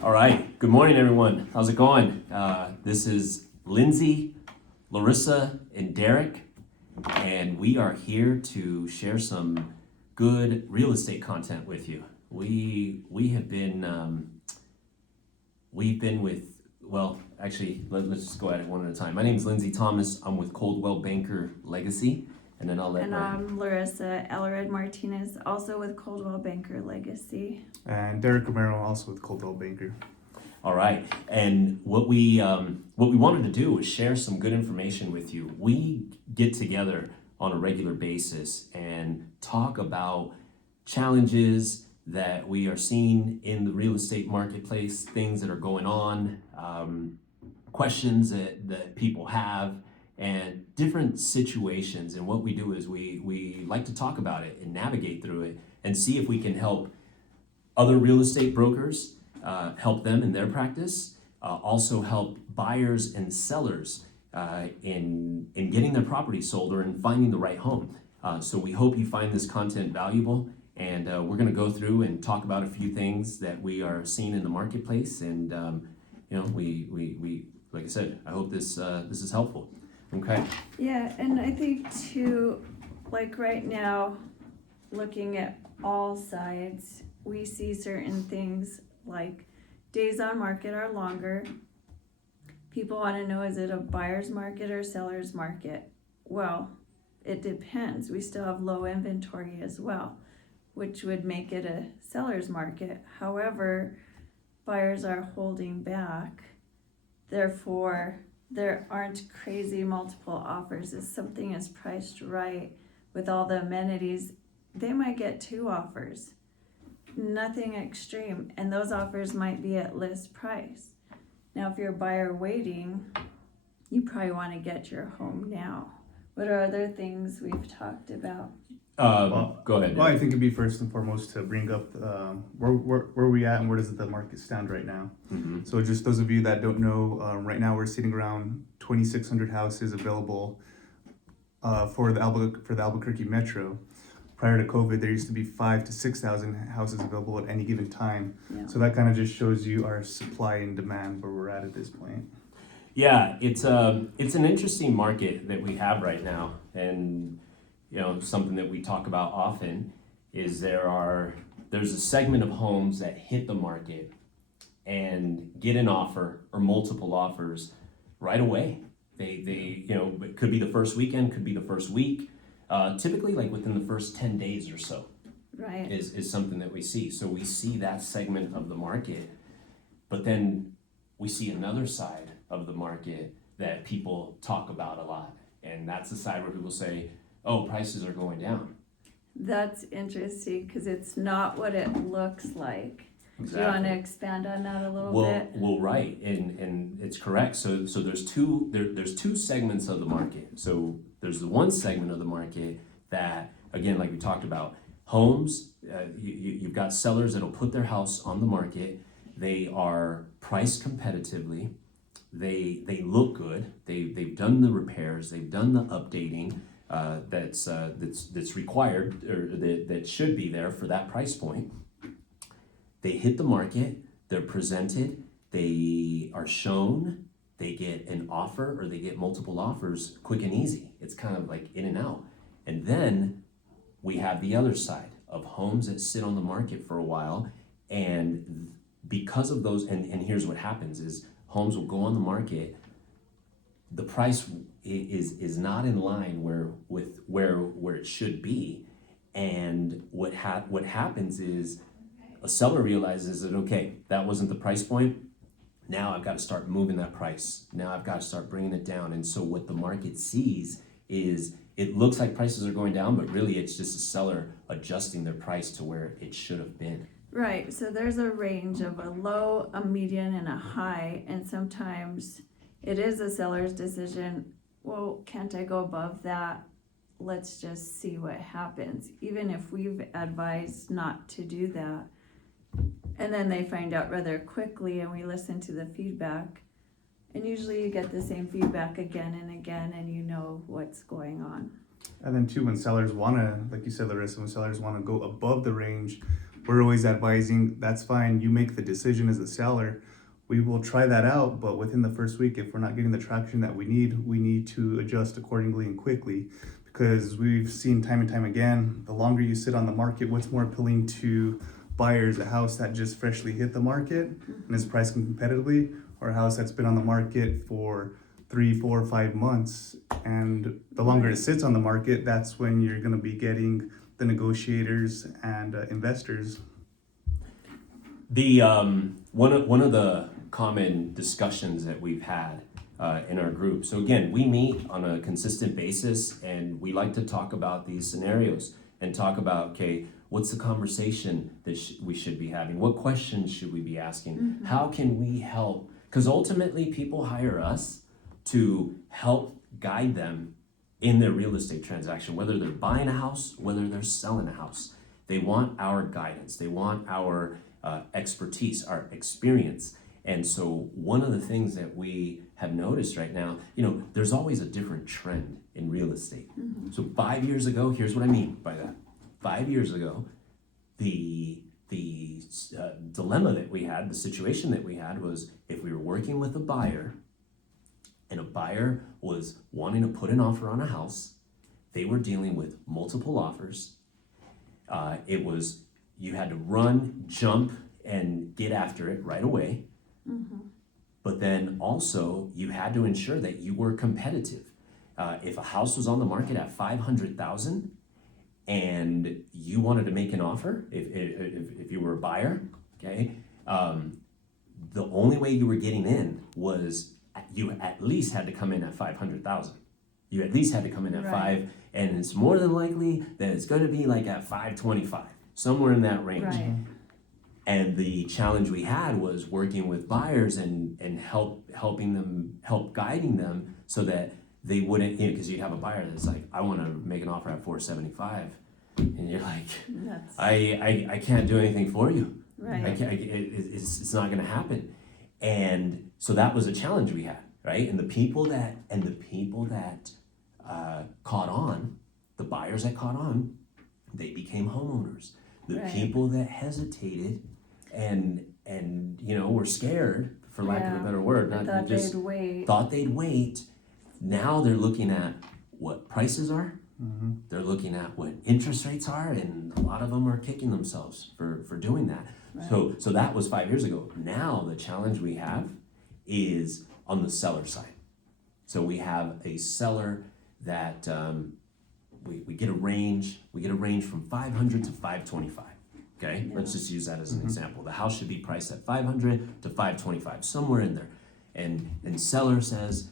All right. Good morning, everyone. How's it going? This is Lindsay, Larissa, and Derek, and we are here to share some good real estate content with you. We have been we've been with actually let's just go at it one at a time. My name is Lindsay Thomas. I'm with Coldwell Banker Legacy, and then I'll let And my I'm Larissa Alarid-Martinez, also with Coldwell Banker Legacy. And Derek Romero, also with Coldwell Banker. All right, and what we wanted to do was share some good information with you. We get together on a regular basis and talk about challenges that we are seeing in the real estate marketplace, things that are going on, questions that people have, and different situations. And what we do is we like to talk about it and navigate through it and see if we can help other real estate brokers, help them in their practice, also help buyers and sellers in getting their property sold or in finding the right home. So we hope you find this content valuable, and we're going to go through and talk about a few things that we are seeing in the marketplace. And we like I said, I hope this is helpful. Okay. Yeah, and I think too, like right now, looking at all sides, we see certain things like days on market are longer. People want to know, is it a buyer's market or seller's market? Well, it depends. We still have low inventory as well, which would make it a seller's market. However, buyers are holding back. Therefore, there aren't crazy multiple offers. If something is priced right with all the amenities, they might get 2 offers. Nothing extreme, and those offers might be at list price. Now, if you're a buyer waiting, you probably want to get your home now. What are other things we've talked about? Go ahead. Well, I think it'd be first and foremost to bring up where we at and where does the market stand right now. Mm-hmm. So just those of you that don't know, right now we're sitting around 2,600 houses available for the Albuquerque Metro. Prior to COVID, there used to be 5,000 to 6,000 houses available at any given time. Yeah. So that kind of just shows you our supply and demand where we're at this point. Yeah, it's an interesting market that we have right now, and something that we talk about often is there's a segment of homes that hit the market and get an offer or multiple offers right away. They it could be the first weekend, could be the first week. Typically, like within the first 10 days or so, Right. is something that we see. So we see that segment of the market, but then we see another side of the market that people talk about a lot, and that's the side where people say, "Oh, prices are going down." That's interesting because it's not what it looks like. Exactly. Do you want to expand on that a little bit? Well, right, and it's correct. So there's two segments of the market. So there's the one segment of the market that, again, like we talked about, homes. You've got sellers that'll put their house on the market. They are priced competitively. They look good. They've done the repairs. They've done the updating that's required or that should be there for that price point. They hit the market, they're presented, they are shown, they get an offer or they get multiple offers quick and easy. It's kind of like in and out. And then we have the other side of homes that sit on the market for a while, and because of those, and here's what happens is homes will go on the market, the price is not in line with where it should be, and what happens is a seller realizes that, okay, that wasn't the price point. Now I've got to start moving that price. Now I've got to start bringing it down. And so what the market sees is it looks like prices are going down, but really it's just a seller adjusting their price to where it should have been. Right, so there's a range of a low, a median, and a high, and sometimes it is a seller's decision. Well, can't I go above that? Let's just see what happens, even if we've advised not to do that. And then they find out rather quickly, and we listen to the feedback. And usually you get the same feedback again and again, and you know what's going on. And then too, when sellers want to, like you said, Larissa, when sellers want to go above the range, we're always advising, that's fine, you make the decision as a seller. We will try that out, but within the first week, if we're not getting the traction that we need to adjust accordingly and quickly. Because we've seen time and time again, the longer you sit on the market, what's more appealing to buyers, a house that just freshly hit the market and is priced competitively, or a house that's been on the market for 3, 4, 5 months. And the longer it sits on the market, that's when you're gonna be getting the negotiators and investors. The one of the common discussions that we've had in our group. So again, we meet on a consistent basis, and we like to talk about these scenarios and talk about, okay, what's the conversation that we should be having? What questions should we be asking? How can we help? Because ultimately, people hire us to help guide them in their real estate transaction, whether they're buying a house, whether they're selling a house. They want our guidance. They want our expertise, our experience. And so one of the things that we have noticed right now, there's always a different trend in real estate. So 5 years ago, here's what I mean by that. 5 years ago, the dilemma that we had, the situation that we had was if we were working with a buyer and a buyer was wanting to put an offer on a house, they were dealing with multiple offers. It was, you had to run, jump, and get after it right away. But then also you had to ensure that you were competitive. If a house was on the market at $500,000 and you wanted to make an offer, if you were a buyer, okay, the only way you were getting in was you at least had to come in at 500,000. You at least had to come in at five, and it's more than likely that it's going to be like at 525, somewhere in that range. Right. And the challenge we had was working with buyers and helping them, guiding them so that they wouldn't, because you'd have a buyer that's like, I want to make an offer at 475, and you're like, I can't do anything for you. Right. It's not going to happen. And so that was a challenge we had, right? And the people that caught on, the buyers that caught on, they became homeowners. The people that hesitated and were scared, for lack of a better word, thought they'd wait. Now they're looking at what prices are. They're looking at what interest rates are, and a lot of them are kicking themselves for doing that. Right. So that was 5 years ago. Now the challenge we have is on the seller side. So we have a seller that we get a range. We get a range from 500 to 525. Okay, let's just use that as an example. The house should be priced at 500 to 525, somewhere in there. And seller says,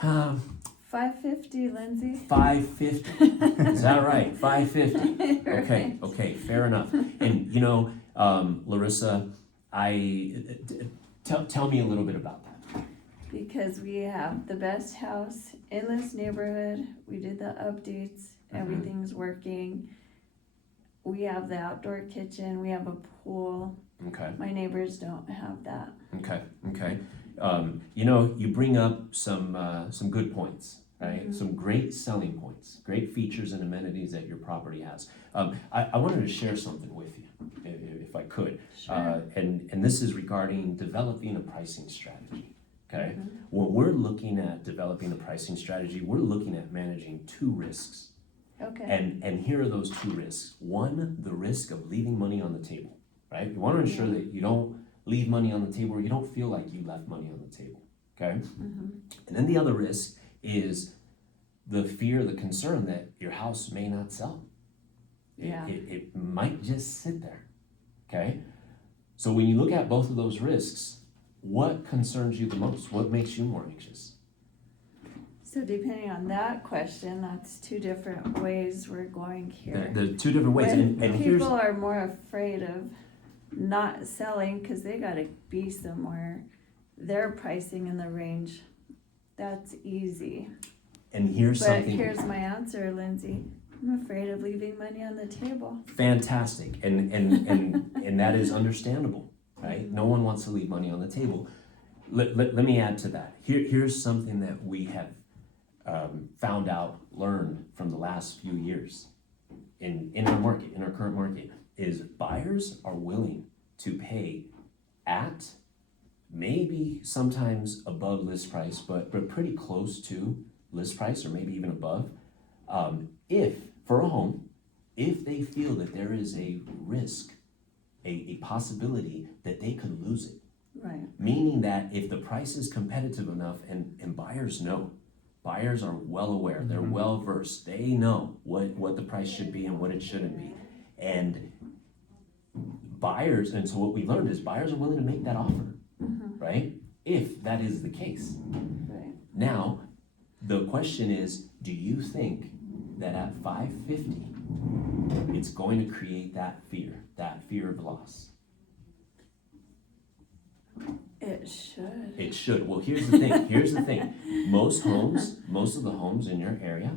550, Lindsay. 550. Is that right? 550. Okay, okay, fair enough. And Larissa, tell me a little bit about that. Because we have the best house in this neighborhood. We did the updates. Everything's working. We have the outdoor kitchen. We have a pool. Okay. My neighbors don't have that. Okay. You bring up some good points, right? Some great selling points, great features and amenities that your property has. I wanted to share something with you, if I could. Sure. And this is regarding developing a pricing strategy. Okay. When we're looking at developing a pricing strategy, we're looking at managing two risks. Okay. And here are those two risks. One, the risk of leaving money on the table, right? You want to ensure that you don't leave money on the table, or you don't feel like you left money on the table, okay? And then the other risk is the fear, the concern that your house may not sell. It might just sit there, okay? So when you look at both of those risks, what concerns you the most? What makes you more anxious? So depending on that question, that's two different ways we're going here. There are two different ways. When and people are more afraid of not selling because they got to be somewhere, their pricing in the range, that's easy. And here's But here's my answer, Lindsay. I'm afraid of leaving money on the table. Fantastic, and that is understandable, right? No one wants to leave money on the table. Let me add to that. Here's something that we have learned from the last few years in our market, in our current market. is buyers are willing to pay at, maybe sometimes above list price, but pretty close to list price or maybe even above, if, for a home, if they feel that there is a risk, a possibility that they could lose it. Right. Meaning that if the price is competitive enough, and buyers know, buyers are well aware, they're well versed, they know what the price should be and what it shouldn't be. And buyers, and so what we learned is buyers are willing to make that offer, right? If that is the case. Right. Now, the question is, do you think that at 550, it's going to create that fear of loss? It should. It should. Well, here's the thing. Most of the homes in your area,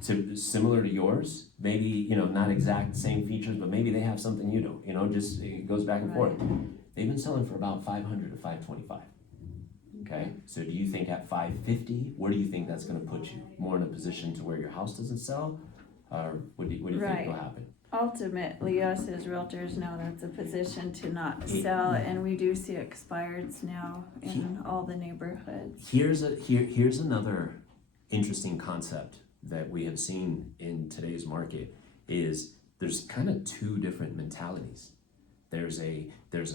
similar to yours, maybe, not exact same features, but maybe they have something you don't, just it goes back and forth. They've been selling for about 500 to 525. Okay, so do you think at 550, where do you think that's going to put you? More in a position to where your house doesn't sell, or what do you think will happen? Ultimately, us as realtors know that's a position to not sell, and we do see expireds now in all the neighborhoods. Here's another interesting concept that we have seen in today's market is there's kind of two different mentalities. There's a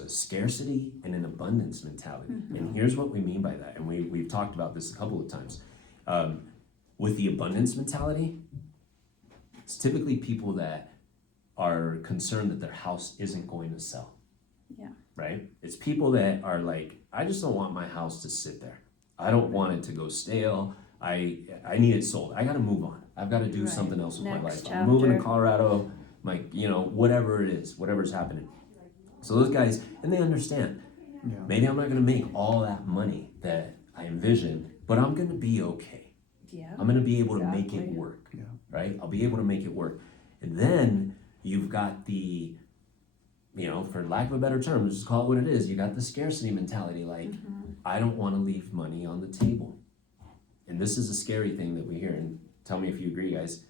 scarcity and an abundance mentality. And here's what we mean by that. And we've talked about this a couple of times. With the abundance mentality, it's typically people that are concerned that their house isn't going to sell. Yeah. Right? It's people that are like, I just don't want my house to sit there. I don't want it to go stale. I need it sold. I got to move on. I've got to do something else with my life. I'm moving to Colorado, whatever it is, whatever's happening. So those guys, and they understand, maybe I'm not going to make all that money that I envisioned, but I'm going to be okay. Yeah. I'm going to be able to make it work, right? I'll be able to make it work. And then you've got the, for lack of a better term, just call it what it is, you got the scarcity mentality, like, I don't want to leave money on the table. And this is a scary thing that we hear, and tell me if you agree, guys.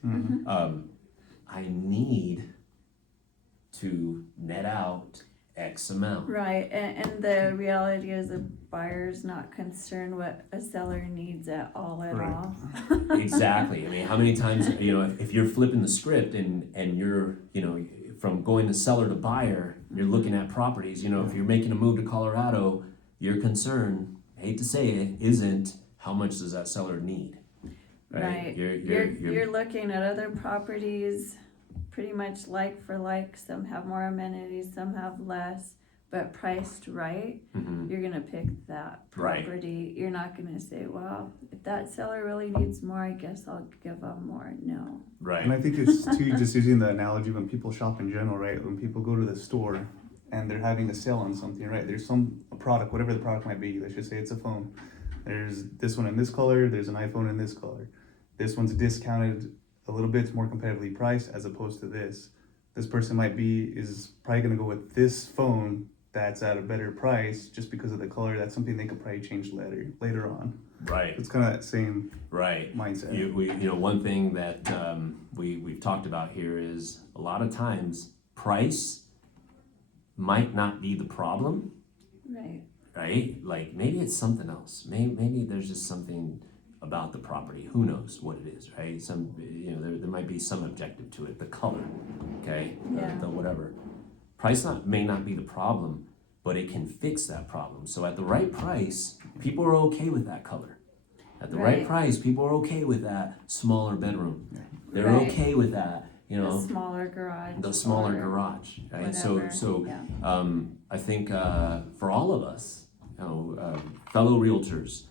I need to net out X amount. Right, and the reality is a buyer's not concerned what a seller needs at all. Exactly. I mean, how many times, if you're flipping the script and you're, from going to seller to buyer, you're looking at properties, if you're making a move to Colorado, your concern, I hate to say it, isn't how much does that seller need, right? You're looking at other properties pretty much like for like. Some have more amenities, some have less, but priced right, you're gonna pick that property. You're not gonna say, well, if that seller really needs more, I guess I'll give them more. No. And I think it's too, just using the analogy when people shop in general, right? When people go to the store and they're having a sale on something, right? There's a product, whatever the product might be. Let's just say it's a phone. There's this one in this color. There's an iPhone in this color. This one's discounted a little bit, more competitively priced as opposed to this. This person is probably gonna go with this phone that's at a better price just because of the color. That's something they could probably change later on. Right. It's kind of that same We mindset. one thing that we've talked about here is a lot of times price might not be the problem. Right? Like maybe it's something else. Maybe there's just something about the property. Who knows what it is, right? There might be some objective to it. The color, okay? The whatever. Price may not be the problem, but it can fix that problem. So at the right price, people are okay with that color. At the right price, people are okay with that smaller bedroom. They're okay with that, The smaller garage. The smaller garage, right? Whatever. So I think for all of us, fellow realtors,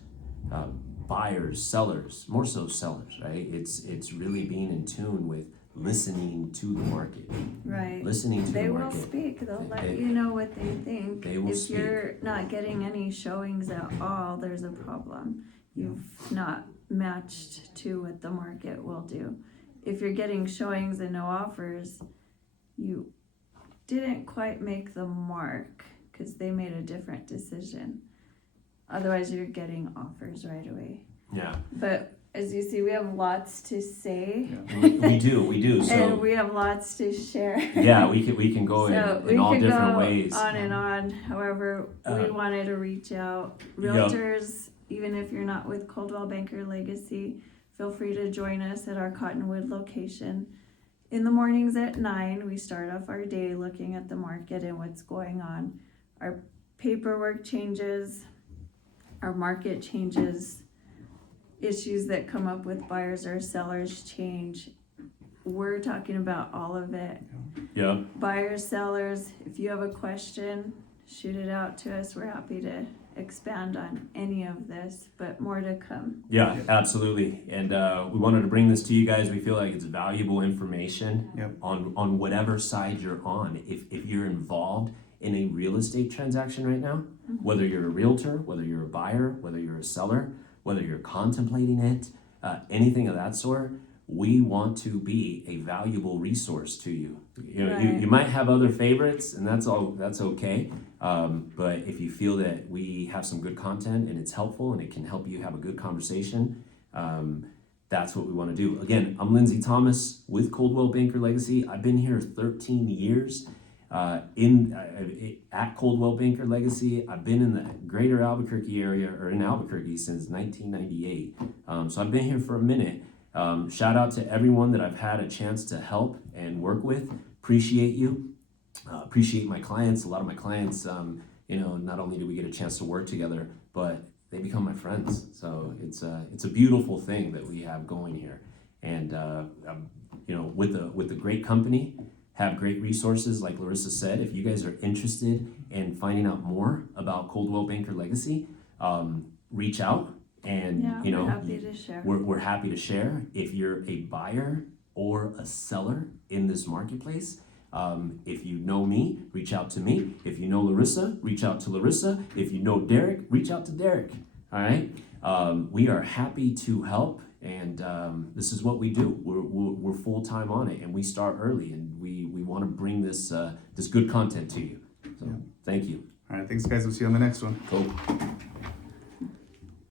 buyers, sellers, more so sellers, right? It's really being in tune with listening to the market. Right. Listening to the market. They will speak. They'll let you know what they think. They will speak. If you're not getting any showings at all, there's a problem. You've not matched to what the market will do. If you're getting showings and no offers, you didn't quite make the mark because they made a different decision. Otherwise, you're getting offers right away. Yeah. But as you see, we have lots to say. We do. And So we have lots to share. yeah, we can go So in we all could different go ways. on and on. However, we wanted to reach out. Realtors, even if you're not with Coldwell Banker Legacy, feel free to join us at our Cottonwood location. In the mornings at 9, we start off our day looking at the market and what's going on. Our paperwork changes, our market changes, issues that come up with buyers or sellers change. We're talking about all of it. Yeah. Buyers, sellers, if you have a question, shoot it out to us. We're happy to expand on any of this, but more to come. Yeah, absolutely. And we wanted to bring this to you guys. We feel like it's valuable information on whatever side you're on. If you're involved in a real estate transaction right now, whether you're a realtor, whether you're a buyer, whether you're a seller, whether you're contemplating it, anything of that sort, we want to be a valuable resource to you. You know, Right. you might have other favorites, and that's okay. But if you feel that we have some good content and it's helpful and it can help you have a good conversation, that's what we want to do. Again, I'm Lindsay Thomas with Coldwell Banker Legacy. I've been here 13 years at Coldwell Banker Legacy. I've been in the greater Albuquerque area, or in Albuquerque, since 1998. So I've been here for a minute. Shout out to everyone that I've had a chance to help and work with. Appreciate you. Appreciate my clients. A lot of my clients, not only do we get a chance to work together, but they become my friends. So it's a beautiful thing that we have going here. And with a great company, have great resources, like Larissa said. If you guys are interested in finding out more about Coldwell Banker Legacy, reach out. And we're happy to share. We're happy to share. If you're a buyer or a seller in this marketplace, if you know me, reach out to me. If you know Larissa, reach out to Larissa. If you know Derek, reach out to Derek. All right. We are happy to help, and this is what we do. We're full time on it, and we start early, and we want to bring this good content to you. So thank you. All right, thanks guys. We'll see you on the next one. Cool.